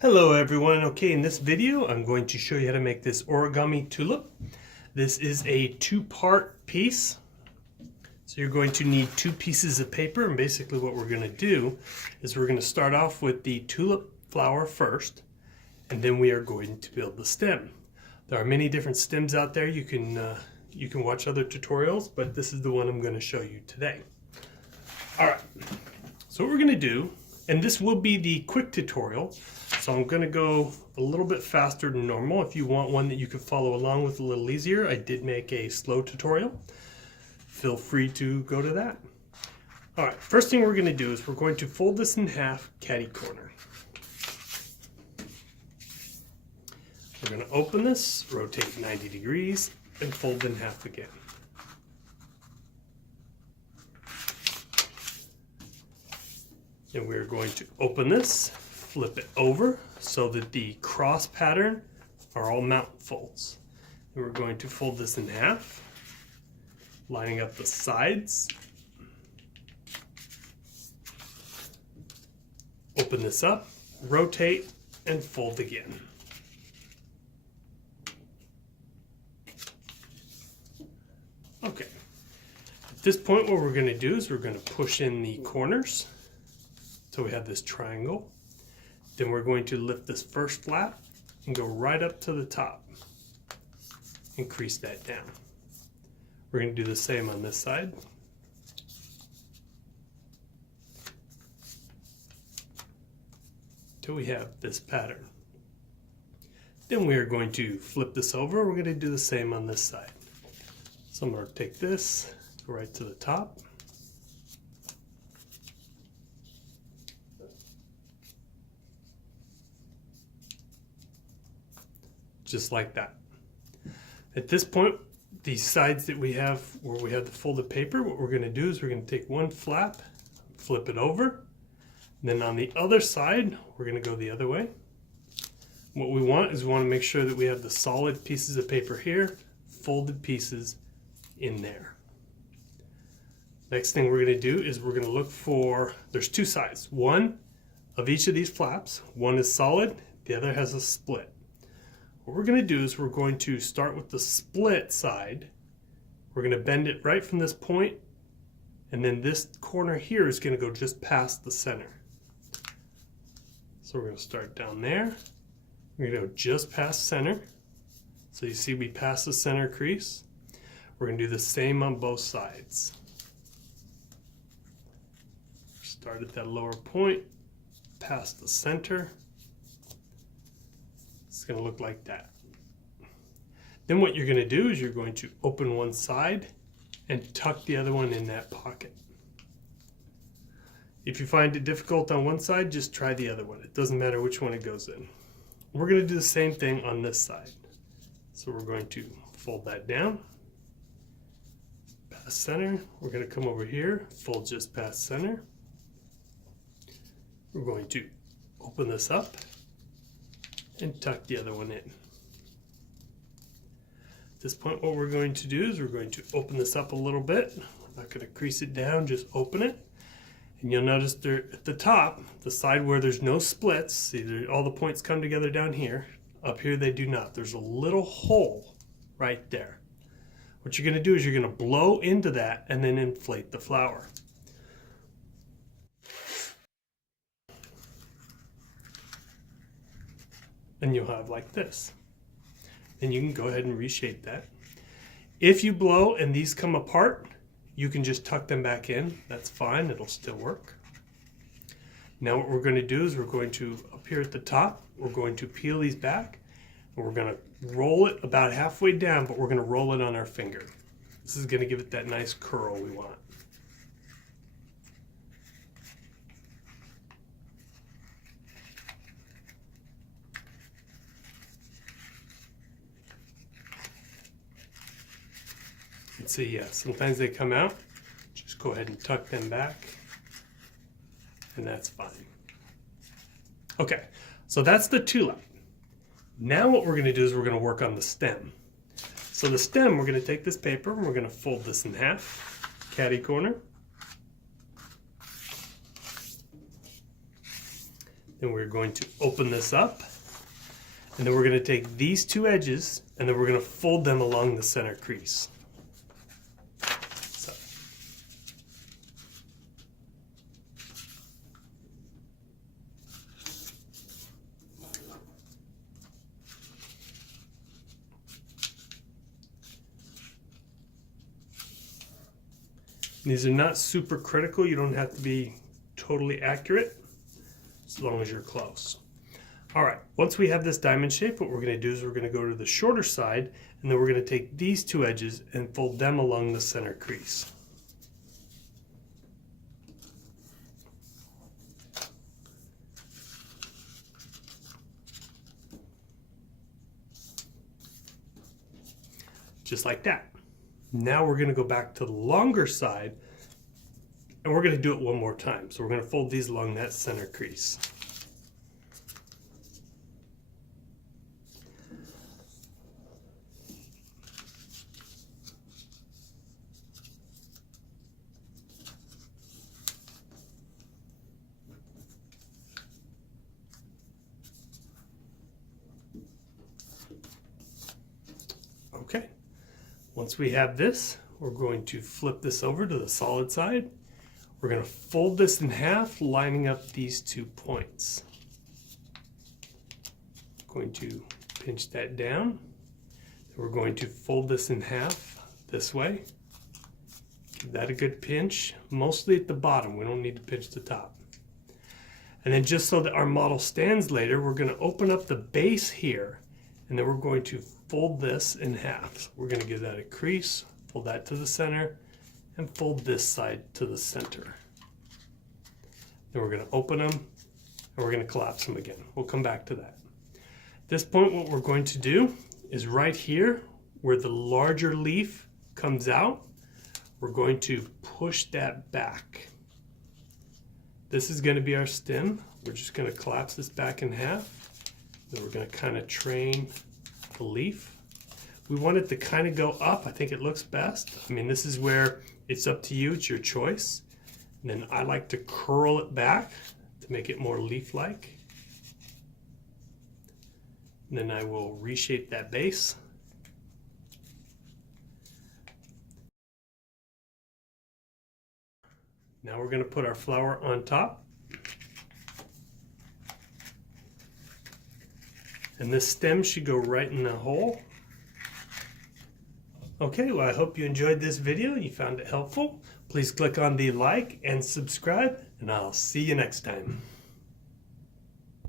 Hello everyone. Okay, in this video I'm going to show you how to make this origami tulip. This is a two-part piece. So you're going to need two pieces of paper, and basically what we're going to do is we're going to start off with the tulip flower first, and then we are going to build the stem. There are many different stems out there. You can watch other tutorials, but this is the one I'm going to show you today. Alright, so what we're going to do, and this will be the quick tutorial, so I'm going to go a little bit faster than normal. If you want one that you can follow along with a little easier, I did make a slow tutorial. Feel free to go to that. Alright, first thing we're going to do is we're going to fold this in half, catty corner. We're going to open this, rotate 90 degrees, and fold in half again. Then we're going to open this, flip it over so that the cross pattern are all mountain folds. And we're going to fold this in half, lining up the sides. Open this up, rotate, and fold again. Okay, at this point what we're going to do is we're going to push in the corners. So we have this triangle. Then we're going to lift this first flap and go right up to the top. Increase that down. We're going to do the same on this side. Till we have this pattern. Then we are going to flip this over. We're going to do the same on this side. So I'm going to take this, go right to the top. Just like that. At this point, these sides that we have where we have the folded paper, what we're going to do is we're going to take one flap, flip it over, and then on the other side, we're going to go the other way. What we want is we want to make sure that we have the solid pieces of paper here, folded pieces in there. Next thing we're going to do is we're going to look for, there's two sides. One of each of these flaps, one is solid, the other has a split. What we're going to do is we're going to start with the split side. We're going to bend it right from this point, and then this corner here is going to go just past the center. So we're going to start down there. We're going to go just past center. So you see we pass the center crease. We're going to do the same on both sides. Start at that lower point, past the center. It's going to look like that. Then what you're going to do is you're going to open one side and tuck the other one in that pocket. If you find it difficult on one side, just try the other one. It doesn't matter which one it goes in. We're going to do the same thing on this side. So we're going to fold that down, past center. We're going to come over here, fold just past center. We're going to open this up and tuck the other one in. At this point, what we're going to do is we're going to open this up a little bit. I'm not going to crease it down, just open it. And you'll notice there at the top, the side where there's no splits, see all the points come together down here. Up here they do not. There's a little hole right there. What you're going to do is you're going to blow into that and then inflate the flower. And you'll have like this. And you can go ahead and reshape that. If you blow and these come apart, you can just tuck them back in. That's fine, it'll still work. Now what we're going to do is we're going to, up here at the top, we're going to peel these back, and we're going to roll it about halfway down, but we're going to roll it on our finger. This is going to give it that nice curl we want. And see, yeah, sometimes they come out. Just go ahead and tuck them back, and that's fine. Okay, so that's the tulip. Now what we're going to do is we're going to work on the stem. So the stem, we're going to take this paper and we're going to fold this in half, catty corner. Then we're going to open this up. And then we're going to take these two edges and then we're going to fold them along the center crease. So. These are not super critical. You don't have to be totally accurate as long as you're close. All right, once we have this diamond shape, what we're going to do is we're going to go to the shorter side, and then we're going to take these two edges and fold them along the center crease. Just like that. Now we're going to go back to the longer side, and we're going to do it one more time. So we're going to fold these along that center crease. Okay, once we have this, we're going to flip this over to the solid side. We're going to fold this in half, lining up these 2 points. Going to pinch that down. We're going to fold this in half this way. Give that a good pinch, mostly at the bottom. We don't need to pinch the top. And then just so that our model stands later, we're going to open up the base here, and then we're going to fold this in half. So we're going to give that a crease, fold that to the center, and fold this side to the center. Then we're going to open them, and we're going to collapse them again. We'll come back to that. At this point, what we're going to do is right here, where the larger leaf comes out, we're going to push that back. This is going to be our stem. We're just going to collapse this back in half. Then we're going to kind of train the leaf. We want it to kind of go up. I think it looks best. I mean, this is where it's up to you. It's your choice. And then I like to curl it back to make it more leaf-like. And then I will reshape that base. Now we're going to put our flower on top. And this stem should go right in the hole. Okay, well, I hope you enjoyed this video. You found it helpful. Please click on the like and subscribe, and I'll see you next time.